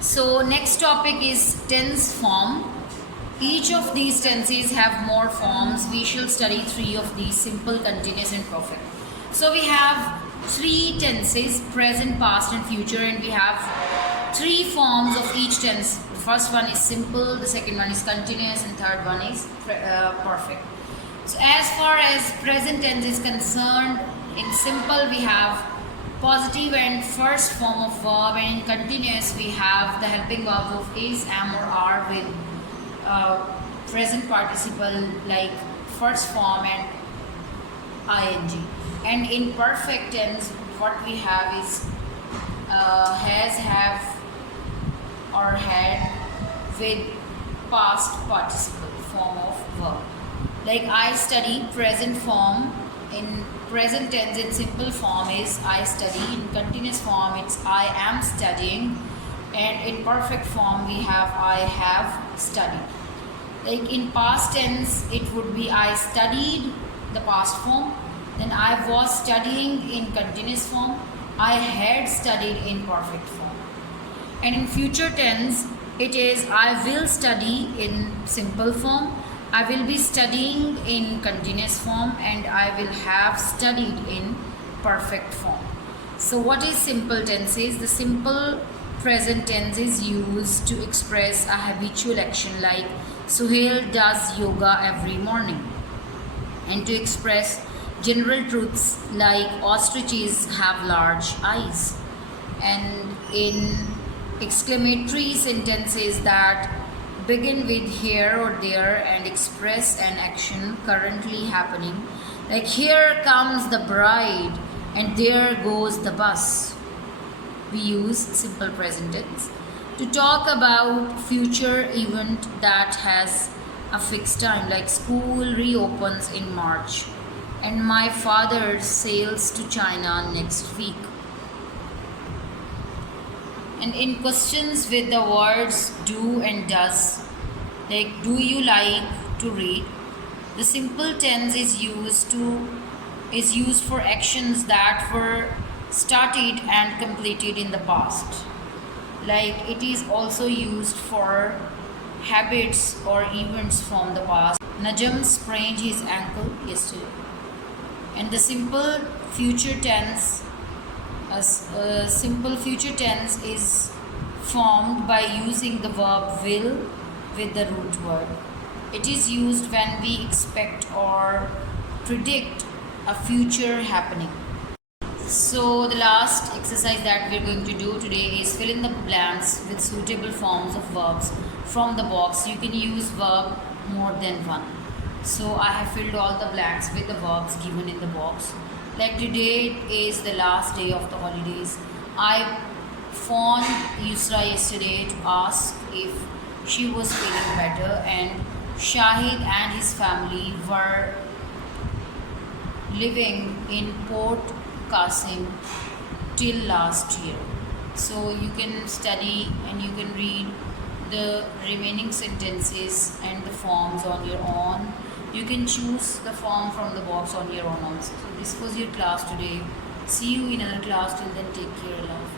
So next topic is tense form. Each of these tenses have more forms. We shall study three of these: simple, continuous and perfect. So we have three tenses: present, past and future, and we have three forms of each tense. The first one is simple, the second one is continuous, and third one is perfect. So as far as present tense is concerned, in simple we have positive and first form of verb, and in continuous we have the helping verbs of is, am or are with present participle like first form and ing. And in perfect tense what we have is has, have or had with past participle form of verb. Like I study, present form. In present tense in simple form is I study, in continuous form it's I am studying, and in perfect form we have I have studied. Like in past tense it would be I studied, the past form, then I was studying in continuous form, I had studied in perfect form. And in future tense it is I will study in simple form, I will be studying in continuous form, and I will have studied in perfect form. So what is simple tenses? The simple present tense is used to express a habitual action like Suhail does yoga every morning, and to express general truths like ostriches have large eyes. And in exclamatory sentences that begin with here or there and express an action currently happening, like here comes the bride and there goes the bus, we use simple present tense. To talk about future event that has a fixed time, like school reopens in March and my father sails to China next week. And in questions with the words do and does, like do you like to read, the simple tense is used for actions that were started and completed in the past. Like it is also used for habits or events from the past. Najam sprained his ankle yesterday. And the simple future tense is formed by using the verb will with the root word. It is used when we expect or predict a future happening. So the last exercise that we are going to do today is fill in the blanks with suitable forms of verbs from the box. You can use verb more than one. So I have filled all the blanks with the verbs given in the box. Like today is the last day of the holidays. I phoned Yusra yesterday to ask if she was feeling better, and Shahid and his family were living in Port Qasim till last year. So you can study and you can read the remaining sentences and the forms on your own. You can choose the form from the box on your own also. So this was your class today. See you in another class. Till then, take care, love.